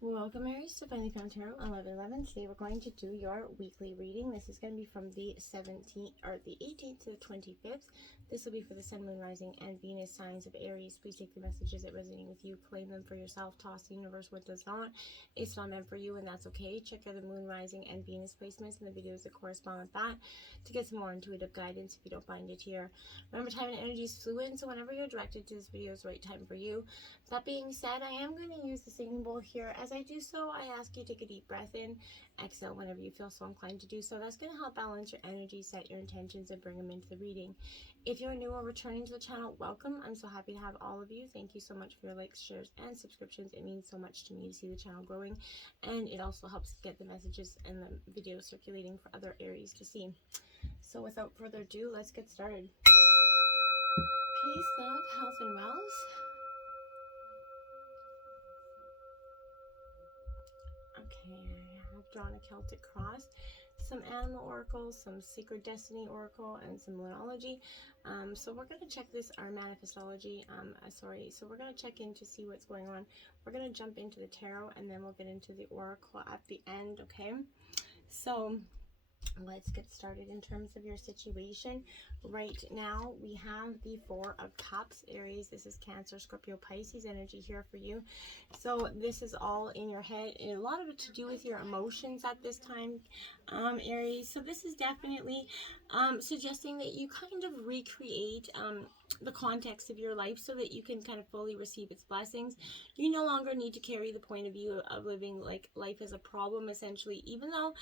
Welcome, Aries, to Finally Found Tarot 11/11. Today we're going to do your weekly reading. This is going to be from the 17th or the 18th to the 25th. This will be for the Sun, Moon, Rising, and Venus signs of Aries. Please take the messages that resonate with you, claim them for yourself, toss the universe what does not. It's not meant for you, and that's okay. Check out the Moon, Rising, and Venus placements and the videos that correspond with that to get some more intuitive guidance if you don't find it here. Remember, time and energy is fluid, so whenever you're directed to this video is the right time for you. That being said, I am going to use the singing bowl here. As I do so, I ask you to take a deep breath in, exhale whenever you feel so inclined to do so. That's going to help balance your energy, set your intentions, and bring them into the reading. If you're new or returning to the channel, welcome. I'm so happy to have all of you. Thank you so much for your likes, shares, and subscriptions. It means so much to me to see the channel growing, and it also helps get the messages and the videos circulating for other Aries to see. So without further ado, let's get started. Peace, love, health, and wealth. Okay, I have drawn a Celtic cross, some animal oracles, some sacred destiny oracle, and some lunology. So we're going to check this, our manifestology, so we're going to check in to see what's going on. We're going to jump into the tarot, and then we'll get into the oracle at the end, okay? So let's get started in terms of your situation. Right now, we have the Four of Cups, Aries. This is Cancer, Scorpio, Pisces energy here for you. So this is all in your head, and a lot of it to do with your emotions at this time, Aries. So this is definitely suggesting that you kind of recreate the context of your life so that you can kind of fully receive its blessings. You no longer need to carry the point of view of living like life as a problem, essentially, even though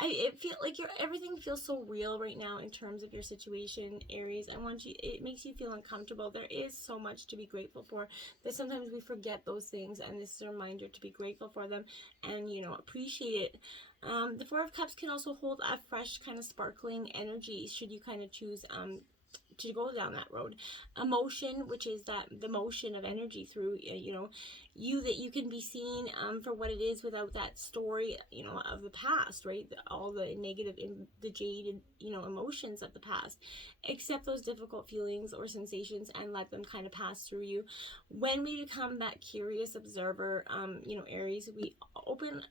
it feel like everything feels so real right now in terms of your situation, Aries. It makes you feel uncomfortable. There is so much to be grateful for that sometimes we forget those things, and this is a reminder to be grateful for them and, appreciate it. The Four of Cups can also hold a fresh kind of sparkling energy should you kind of choose to go down that road. Emotion, which is the motion of energy through that you can be seen for what it is without that story of the past, right? All the negative, the jaded emotions of the past. Accept those difficult feelings or sensations and let them kind of pass through you. When we become that curious observer, Aries, we open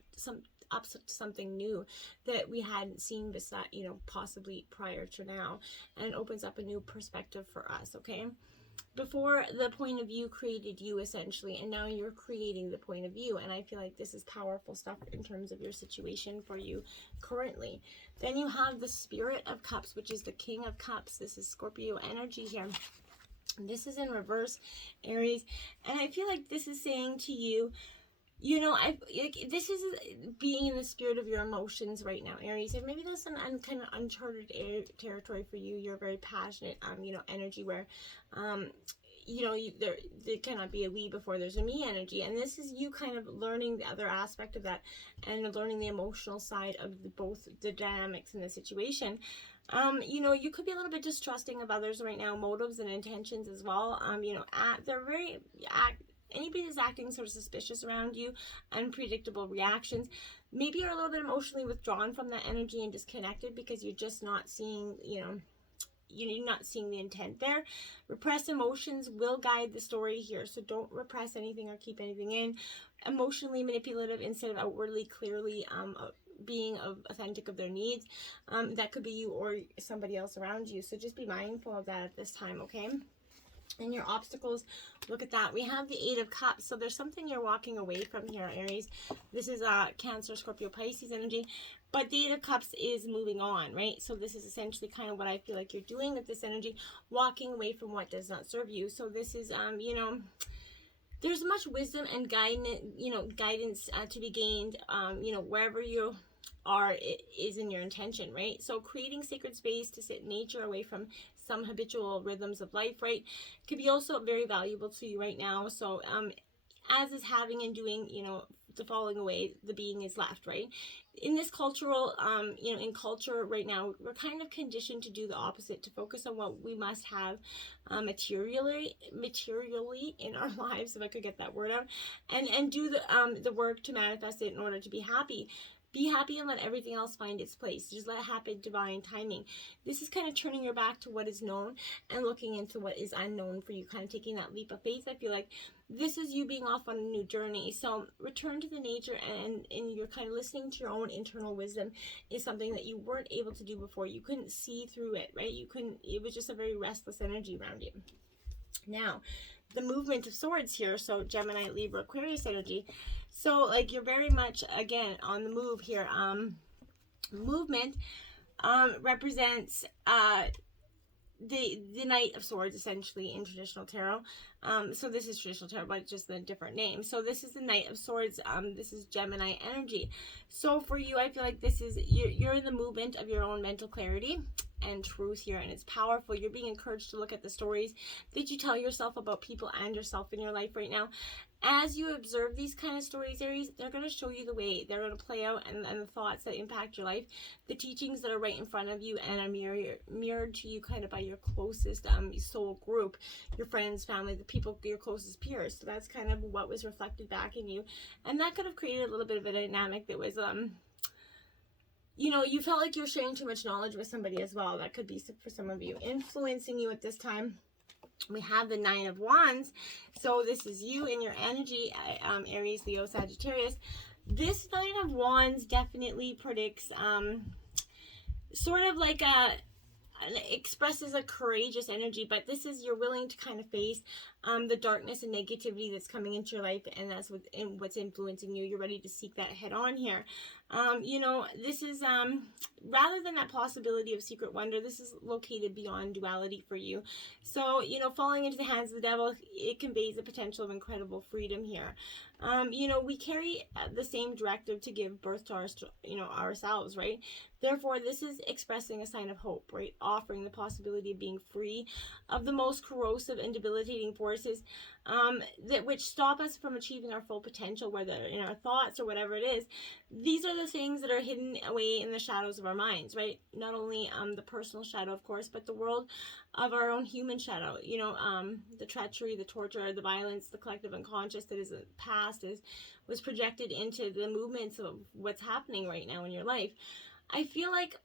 up to something new that we hadn't seen beside, possibly prior to now, and it opens up a new perspective for us, okay? Before, the point of view created you, essentially, and now you're creating the point of view, and I feel like this is powerful stuff in terms of your situation for you currently. Then you have the Spirit of Cups, which is the King of Cups. This is Scorpio energy here. This is in reverse, Aries, and I feel like this is saying to you, this is being in the spirit of your emotions right now, Aries. And maybe that's some kind of uncharted territory for you. You're very passionate, energy where, there cannot be a we before there's a me energy. And this is you kind of learning the other aspect of that and learning the emotional side of both the dynamics in the situation. You could be a little bit distrusting of others right now, motives and intentions as well. They're very anybody that's acting sort of suspicious around you, unpredictable reactions, maybe you're a little bit emotionally withdrawn from that energy and disconnected because you're just not seeing, you're not seeing the intent there. Repressed emotions will guide the story here, so don't repress anything or keep anything in. Emotionally manipulative instead of outwardly clearly being authentic of their needs. That could be you or somebody else around you, so just be mindful of that at this time, okay? And your obstacles, look at that. We have the Eight of Cups. So there's something you're walking away from here, Aries. This is Cancer, Scorpio, Pisces energy. But the Eight of Cups is moving on, right? So this is essentially kind of what I feel like you're doing with this energy, walking away from what does not serve you. So this is, there's much wisdom and guidance to be gained, wherever you are, it is in your intention, right? So creating sacred space to sit in nature away from some habitual rhythms of life, right, could be also very valuable to you right now. So as is having and doing, the falling away, the being is left, right? In this cultural, in culture right now, we're kind of conditioned to do the opposite, to focus on what we must have materially in our lives, if I could get that word out, and do the work to manifest it in order to be happy. Be happy and let everything else find its place. Just let it happen, divine timing. This is kind of turning your back to what is known and looking into what is unknown for you, kind of taking that leap of faith. I feel like this is you being off on a new journey. So return to the nature, and you're kind of listening to your own internal wisdom is something that you weren't able to do before. You couldn't see through it, right? It was just a very restless energy around you. Now, the movement of swords here, so Gemini, Libra, Aquarius energy. So like you're very much again on the move here. Movement represents the Knight of Swords, essentially, in traditional tarot. So this is traditional tarot, but just a different name. So this is the Knight of Swords. This is Gemini energy. So for you, I feel like this is you're in the movement of your own mental clarity and truth here, and it's powerful. You're being encouraged to look at the stories that you tell yourself about people and yourself in your life right now. As you observe these kind of stories, Aries, they're going to show you the way they're going to play out, and the thoughts that impact your life, the teachings that are right in front of you and are mirrored to you kind of by your closest soul group, your friends, family, the people, your closest peers. So that's kind of what was reflected back in you, and that could have created a little bit of a dynamic that was you felt like you're sharing too much knowledge with somebody as well. That could be for some of you influencing you at this time. We have the Nine of Wands. So this is you in your energy, Aries, Leo, Sagittarius. This Nine of Wands definitely predicts sort of like expresses a courageous energy, but this is you're willing to kind of face the darkness and negativity that's coming into your life, and that's what's influencing you. You're ready to seek that head on here. This is rather than that possibility of secret wonder, this is located beyond duality for you. So falling into the hands of the devil, it conveys the potential of incredible freedom here. We carry the same directive to give birth to ourselves, right? Therefore, this is expressing a sign of hope, right? Offering the possibility of being free of the most corrosive and debilitating forces which stop us from achieving our full potential, whether in our thoughts or whatever it is. These are the things that are hidden away in the shadows of our minds, right? Not only the personal shadow, of course, but the world of our own human shadow. The treachery, the torture, the violence, the collective unconscious that is past was projected into the movements of what's happening right now in your life. I feel like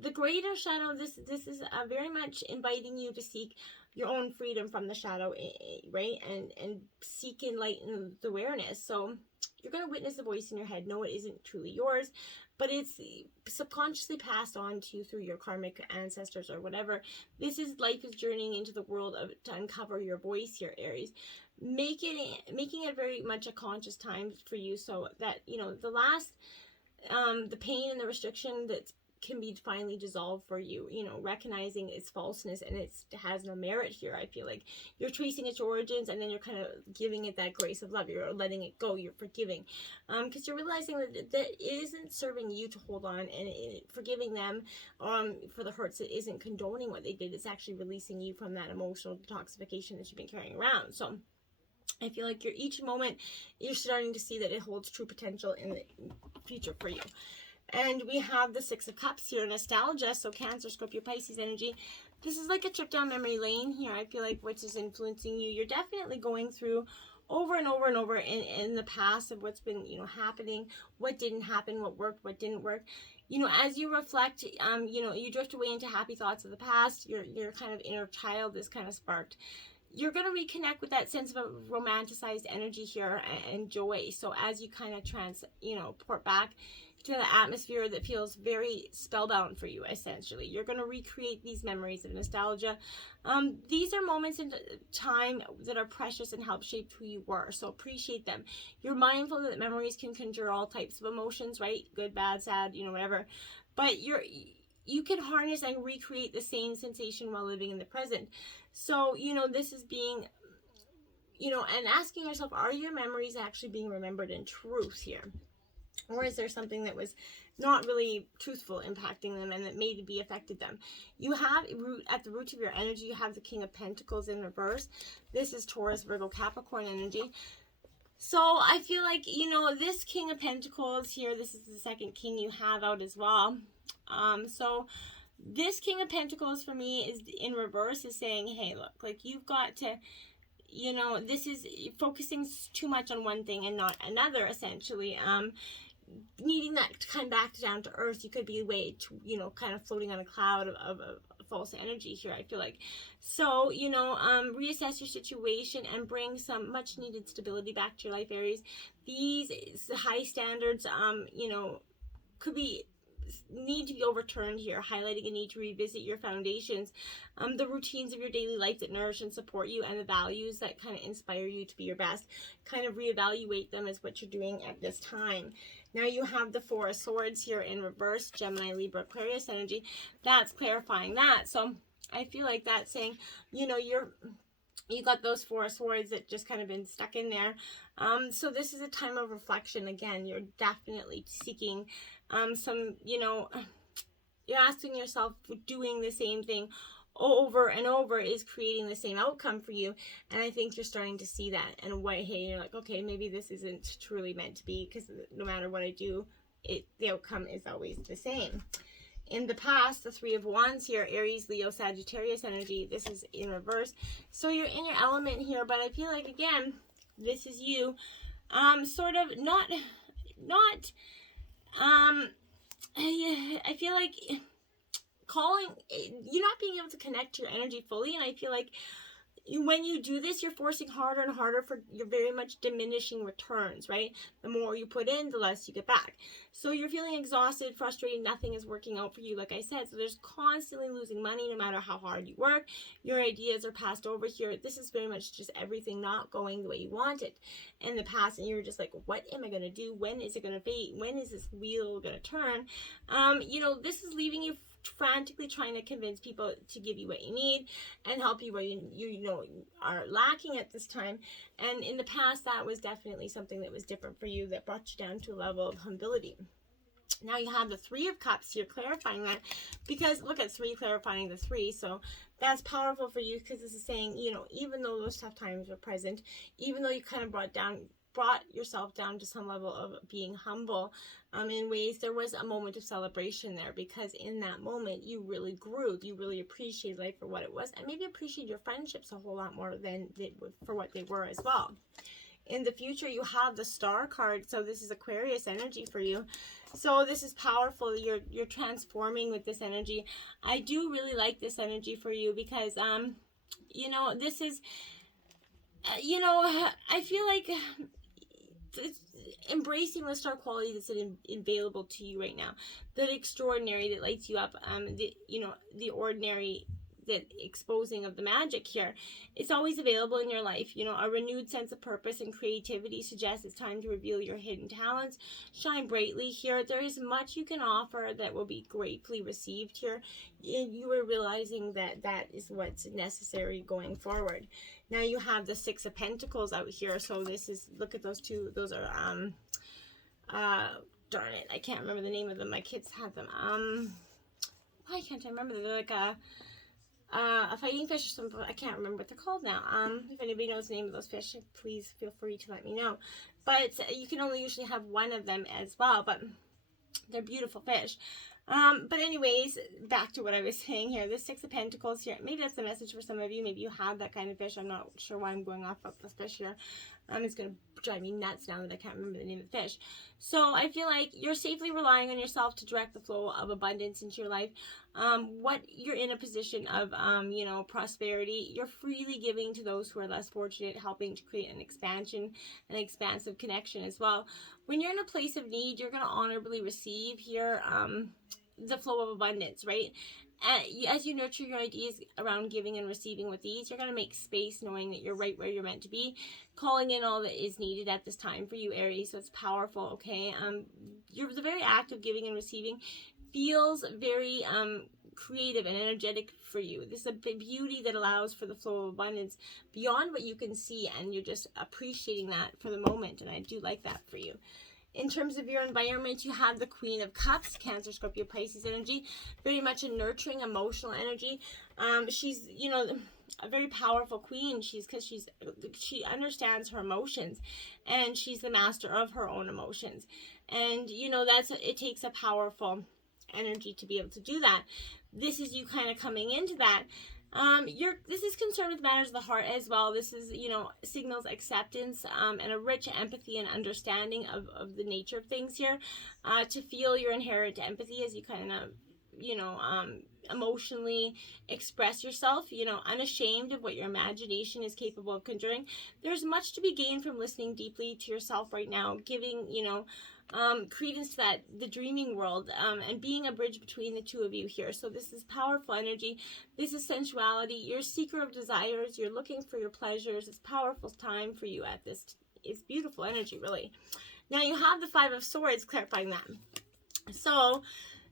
the greater shadow, this is very much inviting you to seek your own freedom from the shadow, right? And seek enlightened awareness. So you're going to witness the voice in your head. No, it isn't truly yours, but it's subconsciously passed on to you through your karmic ancestors or whatever. Life is journeying into the world to uncover your voice here, Aries. Making it very much a conscious time for you, so that the last the pain and the restriction that can be finally dissolved for you, recognizing its falseness and it has no merit here. I feel like you're tracing its origins, and then you're kind of giving it that grace of love. You're letting it go. You're forgiving, because you're realizing that it isn't serving you to hold on, and forgiving them for the hurts. It isn't condoning what they did. It's actually releasing you from that emotional detoxification that you've been carrying around. So I feel like each moment you're starting to see that it holds true potential in the future for you. And we have the Six of Cups here, nostalgia. So Cancer, Scorpio, Pisces energy. This is like a trip down memory lane here. I feel like which is influencing you. You're definitely going through over and over and over in the past of what's been happening, what didn't happen, what worked, what didn't work. As you reflect, you drift away into happy thoughts of the past. Your kind of inner child is kind of sparked. You're going to reconnect with that sense of a romanticized energy here and joy. So as you kind of port back to the atmosphere that feels very spellbound for you, essentially, you're going to recreate these memories of nostalgia. These are moments in time that are precious and help shape who you were. So appreciate them. You're mindful that memories can conjure all types of emotions, right? Good, bad, sad, whatever. But you can harness and recreate the same sensation while living in the present. So, this is being, and asking yourself, are your memories actually being remembered in truth here? Or is there something that was not really truthful impacting them and that maybe affected them? You have, at the root of your energy, you have the King of Pentacles in reverse. This is Taurus, Virgo, Capricorn energy. So I feel like, this King of Pentacles here, this is the second king you have out as well. So this King of Pentacles for me is in reverse, is saying, hey, look, like you've got to, this is focusing too much on one thing and not another, essentially. needing that to come back down to earth. You could be way to, you know, kind of floating on a cloud of false energy here, I feel like. So, you know, reassess your situation and bring some much needed stability back to your life, Aries. These high standards, you know, could be need to be overturned here, highlighting a need to revisit your foundations, the routines of your daily life that nourish and support you, and the values that kind of inspire you to be your best. Kind of reevaluate them as what you're doing at this time. Now you have the Four of Swords here in reverse, Gemini, Libra, Aquarius energy. That's clarifying that. So I feel like that's saying, you know, you got those Four of Swords that just kind of been stuck in there. So this is a time of reflection. Again, you're definitely seeking some, you know, you're asking yourself, doing the same thing over and over is creating the same outcome for you. And I think you're starting to see that. And why, hey, you're like, okay, maybe this isn't truly meant to be, because no matter what I do, the outcome is always the same. In the past, the Three of Wands here, Aries, Leo, Sagittarius energy. This is in reverse. So you're in your element here, but I feel like, again, this is you. Sort of not, I feel like you're not being able to connect to your energy fully, and I feel like when you do this, you're forcing harder and harder you're very much diminishing returns, right? The more you put in, the less you get back. So you're feeling exhausted, frustrated, nothing is working out for you, like I said. So there's constantly losing money no matter how hard you work. Your ideas are passed over here. This is very much just everything not going the way you want it in the past, and you're just like, what am I going to do? When is it going to fade? When is this wheel going to turn? You know, this is leaving you frantically trying to convince people to give you what you need and help you where you know are lacking at this time. And in the past, that was definitely something that was different for you, that brought you down to a level of humility. Now you have the Three of Cups here, clarifying that, because look at 3 clarifying the 3. So that's powerful for you, because this is saying, you know, even though those tough times were present, even though you kind of brought yourself down to some level of being humble, in ways, there was a moment of celebration there, because in that moment you really grew, you really appreciated life for what it was, and maybe appreciate your friendships a whole lot more than for what they were as well. In the future, you have the Star card, so this is Aquarius energy for you. So this is powerful. You're transforming with this energy. I do really like this energy for you, because you know, this is, you know, I feel like it's embracing the star quality that's available to you right now, that extraordinary that lights you up, you know, the ordinary, that exposing of the magic here. It's always available in your life. You know, a renewed sense of purpose and creativity suggests it's time to reveal your hidden talents. Shine brightly here. There is much you can offer that will be gratefully received here. You are realizing that that is what's necessary going forward. Now you have the Six of Pentacles out here. So this is, look at those two. Those are, darn it, I can't remember the name of them. My kids had them. Why can't I remember? They're like a fighting fish or something. I can't remember what they're called now. If anybody knows the name of those fish, please feel free to let me know. But you can only usually have one of them as well, but they're beautiful fish. But anyways, back to what I was saying here. The Six of Pentacles here. Maybe that's the message for some of you. Maybe you have that kind of fish. I'm not sure why I'm going off of this fish here. It's going to drive me nuts now that I can't remember the name of the fish. So I feel like you're safely relying on yourself to direct the flow of abundance into your life. What you're in a position of, you know, prosperity. You're freely giving to those who are less fortunate, helping to create an expansion, an expansive connection as well. When you're in a place of need, you're going to honorably receive here, the flow of abundance, right? As you nurture your ideas around giving and receiving with ease, you're going to make space knowing that you're right where you're meant to be, calling in all that is needed at this time for you, Aries. So it's powerful, okay? The very act of giving and receiving feels very creative and energetic for you. This is a beauty that allows for the flow of abundance beyond what you can see, and you're just appreciating that for the moment, and I do like that for you. In terms of your environment, you have the Queen of Cups, Cancer, Scorpio, Pisces energy, very much a nurturing, emotional energy. She's, you know, a very powerful queen. She understands her emotions, and she's the master of her own emotions. And, you know, it takes a powerful energy to be able to do that. This is you kind of coming into that. This is concerned with matters of the heart as well. This is, you know, signals acceptance, and a rich empathy and understanding of the nature of things here. To feel your inherent empathy as you kind of, you know, emotionally express yourself, you know, unashamed of what your imagination is capable of conjuring. There's much to be gained from listening deeply to yourself right now, giving, you know, credence to that, the dreaming world, and being a bridge between the two of you here. So this is powerful energy. This is sensuality. You're a seeker of desires. You're looking for your pleasures. It's powerful time for you at this. It's beautiful energy, really. Now you have the Five of Swords clarifying that. So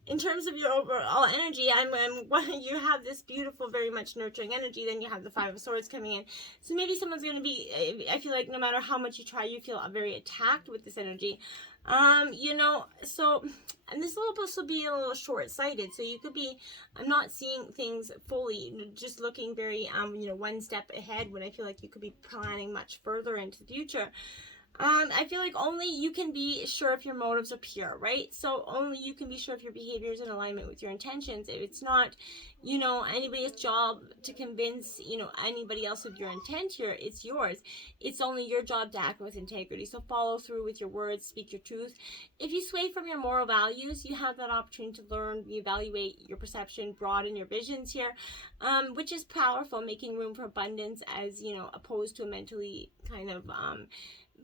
in terms of your overall energy, you have this beautiful, very much nurturing energy. Then you have the Five of Swords coming in. So maybe someone's going to be, I feel like no matter how much you try, you feel very attacked with this energy. You know, so, and this will also be a little short-sighted. So you could be, I'm not seeing things fully, just looking very, you know, one step ahead, when I feel like you could be planning much further into the future. I feel like only you can be sure if your motives are pure, right? So only you can be sure if your behavior is in alignment with your intentions. If it's not, you know, anybody's job to convince, you know, anybody else of your intent here, it's yours. It's only your job to act with integrity. So follow through with your words, speak your truth. If you sway from your moral values, you have that opportunity to learn, reevaluate your perception, broaden your visions here, which is powerful, making room for abundance as, you know, opposed to a mentally kind of,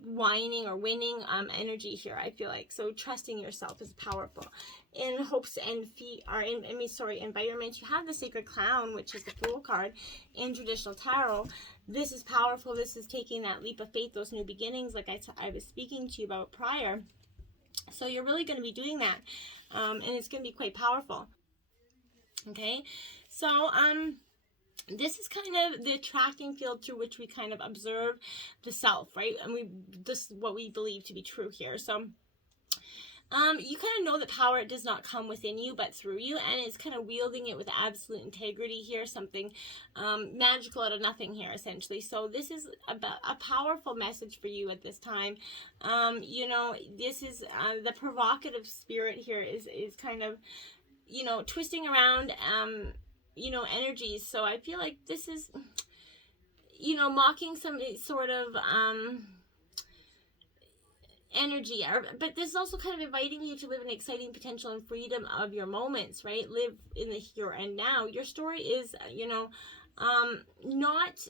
whining or winning energy here, I feel like. So trusting yourself is powerful. In hopes and environment, you have the Sacred Clown, which is the Fool card in traditional tarot. This is powerful. This is taking that leap of faith, those new beginnings, like I was speaking to you about prior. So you're really going to be doing that, and it's going to be quite powerful. Okay, so this is kind of the attracting field through which we kind of observe the self, right? And this is what we believe to be true here. So you kind of know that power does not come within you, but through you, and it's kind of wielding it with absolute integrity here, something magical out of nothing here, essentially. So this is about a powerful message for you at this time. You know, this is the provocative spirit here is kind of, you know, twisting around, you know, energies. So I feel like this is, you know, mocking some sort of energy, but this is also kind of inviting you to live in exciting potential and freedom of your moments, right? Live in the here and now. Your story is, you know, not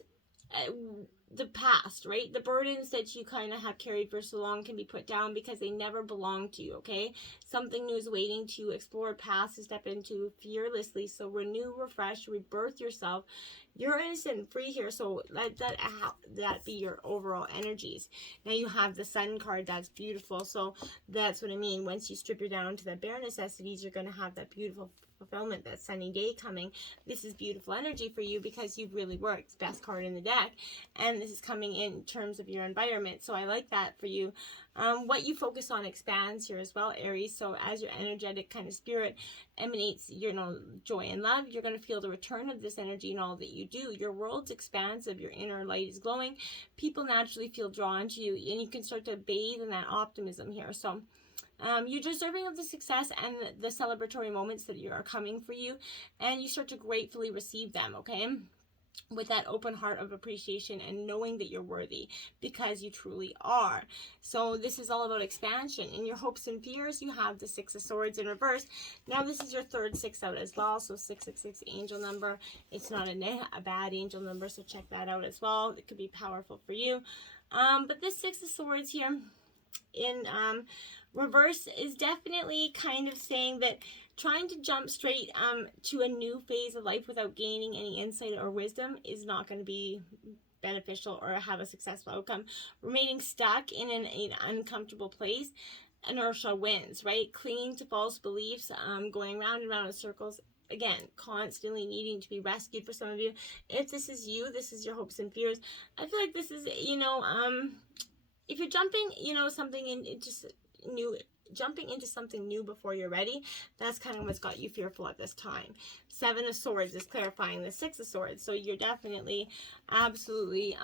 the past, right? The burdens that you kind of have carried for so long can be put down because they never belong to you, okay? Something new is waiting to explore paths to step into fearlessly. So renew, refresh, rebirth yourself. You're innocent and free here, so let that be your overall energies. Now you have the Sun card. That's beautiful. So that's what I mean. Once you strip it down to the bare necessities, you're going to have that beautiful fulfillment, that sunny day coming. This is beautiful energy for you because you've really worked. Best card in the deck, and this is coming in terms of your environment. So I like that for you. What you focus on expands here as well, Aries. So as your energetic kind of spirit emanates, you know, joy and love, you're going to feel the return of this energy in all that you do. Your world's expansive, your inner light is glowing. People naturally feel drawn to you, and you can start to bathe in that optimism here. So you're deserving of the success and the celebratory moments that are coming for you, and you start to gratefully receive them, okay? With that open heart of appreciation and knowing that you're worthy, because you truly are. So this is all about expansion. In your hopes and fears, you have the Six of Swords in reverse. Now this is your third six out as well. So 666 angel number. It's not a bad angel number, so check that out as well. It could be powerful for you. But this Six of Swords here in reverse is definitely kind of saying that trying to jump straight to a new phase of life without gaining any insight or wisdom is not going to be beneficial or have a successful outcome. Remaining stuck in an uncomfortable place, inertia wins, right? Clinging to false beliefs, going round and round in circles, again, constantly needing to be rescued for some of you. If this is you, this is your hopes and fears. I feel like this is, you know, if you're jumping, you know, something in just new, jumping into something new before you're ready, that's kind of what's got you fearful at this time. Seven of Swords is clarifying the Six of Swords. So you're definitely, absolutely,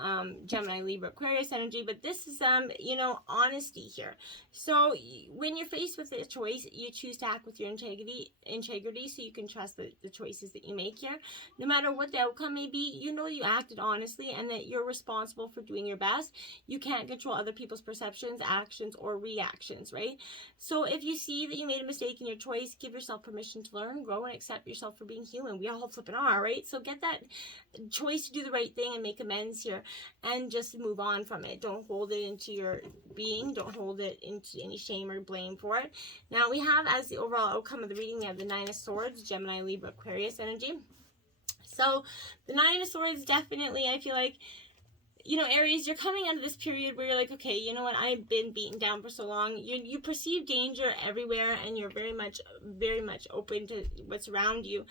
Gemini, Libra, Aquarius energy. But this is, you know, honesty here. So when you're faced with a choice, you choose to act with your integrity, so you can trust the choices that you make here. No matter what the outcome may be, you know you acted honestly and that you're responsible for doing your best. You can't control other people's perceptions, actions, or reactions, right? So if you see that you made a mistake in your choice, give yourself permission to learn, grow, and accept yourself for being human. We all flipping are, right? So get that choice to do the right thing and make amends here and just move on from it. Don't hold it into your being. Don't hold it into any shame or blame for it. Now we have, as the overall outcome of the reading, we have the Nine of Swords, Gemini, Libra, Aquarius energy. So the Nine of Swords, definitely, I feel like, you know, Aries, you're coming out of this period where you're like, okay, you know what, I've been beaten down for so long. You perceive danger everywhere, and you're very much open to what's around you.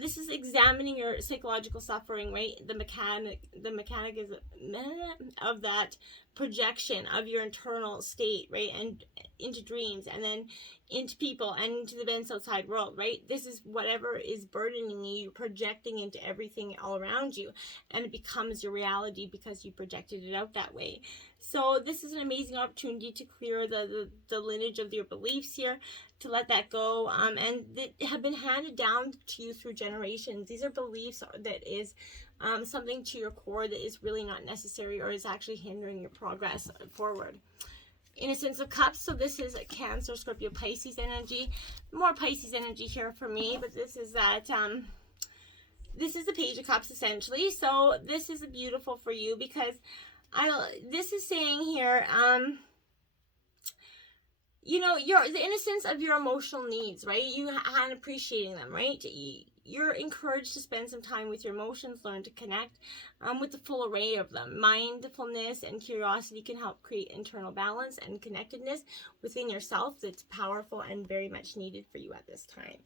This is examining your psychological suffering, right? The mechanic is of that projection of your internal state, right? And into dreams, and then into people, and into the events outside world, right? This is whatever is burdening you, you're projecting into everything all around you, and it becomes your reality because you projected it out that way. So this is an amazing opportunity to clear the lineage of your beliefs here, to let that go, and that have been handed down to you through generations. These are beliefs that is something to your core that is really not necessary, or is actually hindering your progress forward. Innocence of Cups, so this is a Cancer, Scorpio, Pisces energy. More Pisces energy here for me, but this is that, this is the Page of Cups essentially. So this is beautiful for you because this is saying here, you know, the innocence of your emotional needs, right? You and appreciating them, right? You're encouraged to spend some time with your emotions, learn to connect with the full array of them. Mindfulness and curiosity can help create internal balance and connectedness within yourself that's powerful and very much needed for you at this time.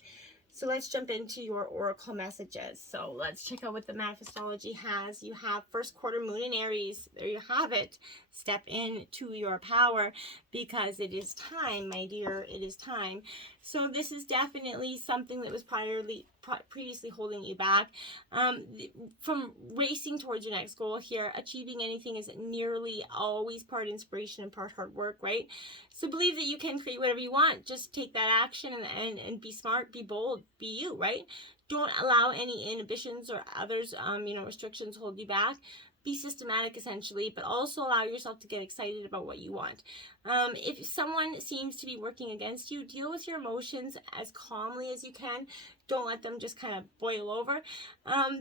So let's jump into your oracle messages. So let's check out what the manifestology has. You have first quarter moon in Aries. There you have it. Step into your power because it is time, my dear. It is time. So this is definitely something that was previously holding you back from racing towards your next goal here. Achieving anything is nearly always part inspiration and part hard work, right? So believe that you can create whatever you want. Just take that action and be smart, be bold, be you, right? Don't allow any inhibitions or others, you know, restrictions hold you back. Be systematic essentially, but also allow yourself to get excited about what you want. If someone seems to be working against you, deal with your emotions as calmly as you can. Don't let them just kind of boil over.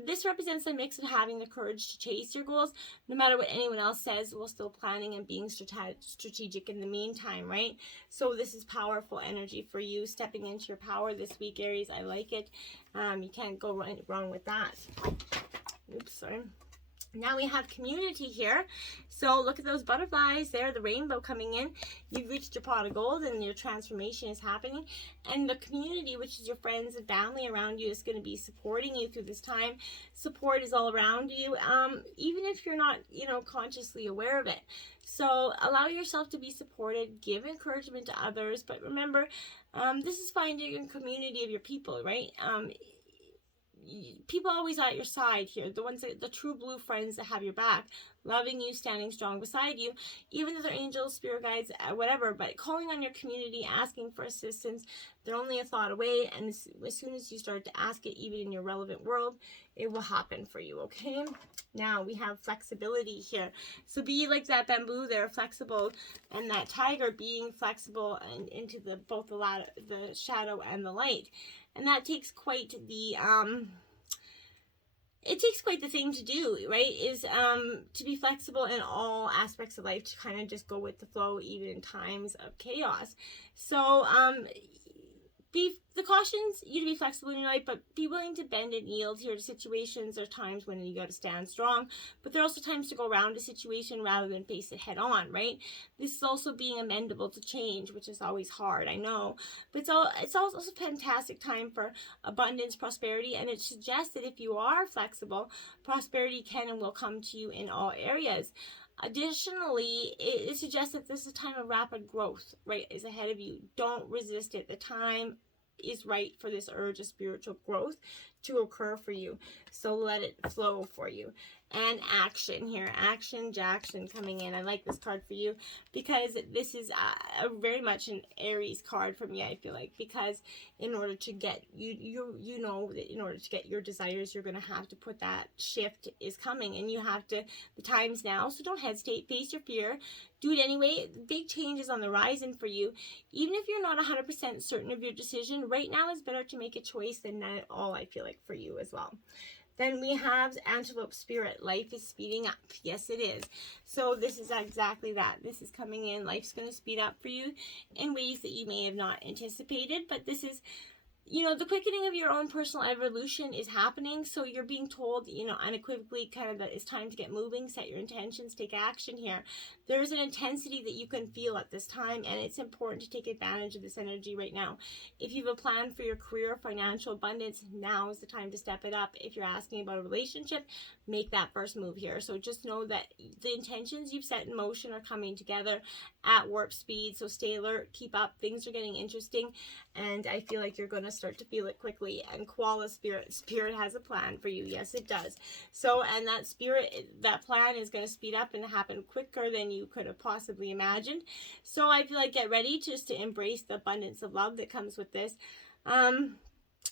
This represents a mix of having the courage to chase your goals, no matter what anyone else says, while still planning and being strategic in the meantime, right? So this is powerful energy for you, stepping into your power this week, Aries. I like it. You can't go wrong with that. Oops, sorry. Now we have community here. So look at those butterflies there, the rainbow coming in. You've reached your pot of gold and your transformation is happening. And the community, which is your friends and family around you, is going to be supporting you through this time. Support is all around you, even if you're not, you know, consciously aware of it. So allow yourself to be supported, give encouragement to others. But remember, this is finding a community of your people, right? People always at your side here, the true blue friends that have your back, loving you, standing strong beside you, even if they're angels, spirit guides, whatever. But calling on your community, asking for assistance, they're only a thought away, and as soon as you start to ask it, even in your relevant world, it will happen for you. Okay, now we have flexibility here. So be like that bamboo there, flexible, and that tiger being flexible and into both the shadow and the light. And that takes quite the it takes quite the thing to do, right? Is to be flexible in all aspects of life, to kind of just go with the flow, even in times of chaos. So the cautions you to be flexible in your life, but be willing to bend and yield here to situations. There's times when you got to stand strong, but there are also times to go around a situation rather than face it head on, right? This is also being amendable to change, which is always hard, I know, but it's also a fantastic time for abundance, prosperity, and it suggests that if you are flexible, prosperity can and will come to you in all areas. Additionally, it suggests that this is a time of rapid growth, right, is ahead of you. Don't resist it. The time is right for this urge of spiritual growth. to occur for you. So let it flow for you. And action here. Action, Jackson coming in. I like this card for you because this is very much an Aries card for me, I feel like. Because in order to get, you know that in order to get your desires, you're going to have to put that shift is coming. And you have to, the time's now. So don't hesitate. Face your fear. Do it anyway. Big changes on the horizon for you. Even if you're not 100% certain of your decision, right now is better to make a choice than not at all, I feel like, for you as well. Then we have Antelope Spirit. Life is speeding up. Yes, it is. So this is exactly that. This is coming in. Life's going to speed up for you in ways that you may have not anticipated. But this is, you know, the quickening of your own personal evolution is happening. So you're being told, you know, unequivocally kind of that it's time to get moving, set your intentions, take action here. There's an intensity that you can feel at this time, and it's important to take advantage of this energy right now. If you have a plan for your career, financial abundance, now is the time to step it up. If you're asking about a relationship, make that first move here. So just know that the intentions you've set in motion are coming together at warp speed. So stay alert, keep up. Things are getting interesting, and I feel like you're going to start to feel it quickly. And Koala Spirit has a plan for you. Yes, it does. So, and that spirit, that plan is going to speed up and happen quicker than you could have possibly imagined. So I feel like get ready just to embrace the abundance of love that comes with this.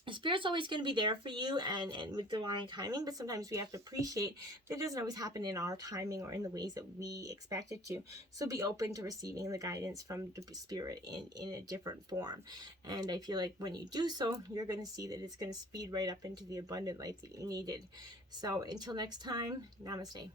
Spirit's always going to be there for you and with divine timing, but sometimes we have to appreciate that it doesn't always happen in our timing or in the ways that we expect it to. So be open to receiving the guidance from the Spirit in a different form. And I feel like when you do so, you're going to see that it's going to speed right up into the abundant life that you needed. So until next time, namaste.